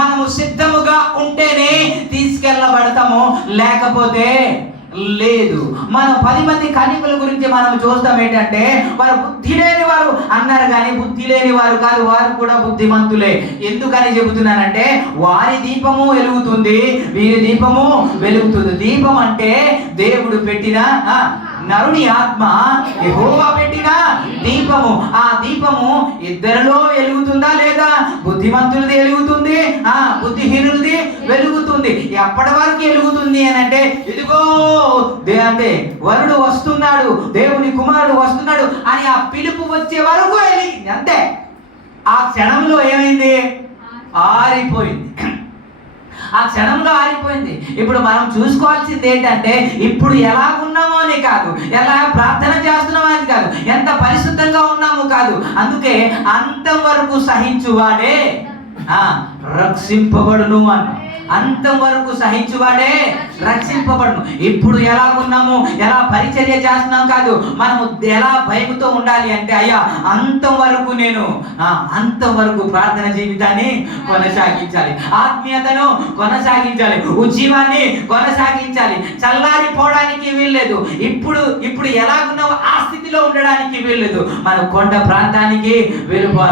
మనము సిద్ధముగా ఉంటేనే తీసుకెళ్ళబడతాము, లేకపోతే లేదు. మనం 10 మంది కన్యకుల గురించి మనం చూస్తాం. ఏంటంటే వారు బుద్ధి లేని వారు అన్నారు, కానీ బుద్ధి లేని వారు కాదు, వారు కూడా బుద్ధిమంతులే. ఎందుకని చెబుతున్నానంటే వారి దీపము వెలుగుతుంది, వీరి దీపము వెలుగుతుంది. దీపం అంటే దేవుడు పెట్టిన నరుని ఆత్మ, యెహోవా పెట్టిన దీపము. ఆ దీపము ఇద్దరిలో వెలుగుతుందా లేదా? బుద్ధిమంతులది వెలుగుతుంది, బుద్ధిహీనులది వెలుగుతుంది. ఎప్పటి వరకు వెలుగుతుంది అని అంటే, ఇదిగో అంటే వరుడు వస్తున్నాడు, దేవుని కుమారుడు వస్తున్నాడు అని ఆ పిలుపు వచ్చే వరకు వెలిగింది, అంతే. ఆ క్షణంలో ఏమైంది? ఆరిపోయింది. ఆ క్షణంలో ఆరిపోయింది. ఇప్పుడు మనం చూసుకోవాల్సింది ఏంటంటే, ఇప్పుడు ఎలా ఉన్నామో అని కాదు, ఎలా ప్రార్థన చేస్తున్నామో అని కాదు, ఎంత పరిశుద్ధంగా ఉన్నాము కాదు. అందుకే అంతం వరకు సహించువాడే రక్షింపబడును అన్న. అంతం వరకు సహించువాడే రక్షింపబడును. ఇప్పుడు ఎలా ఉన్నాము, ఎలా పరిచర్య చేస్తున్నాం కాదు, మనము ఎలా భయముతో ఉండాలి అంటే, అయ్యా అంతం వరకు నేను అంతం వరకు ప్రార్థన జీవితాన్ని కొనసాగించాలి, ఆత్మీయతను కొనసాగించాలి, ఉజ్జీవాన్ని కొనసాగించాలి. చల్లారిపోవడానికి వీల్లేదు. ఇప్పుడు ఎలా ఉన్నామో ఆ స్థితిలో ఉండడానికి వీల్లేదు. మనం కొండ ప్రాంతానికి వెళ్ళిపోవాలి.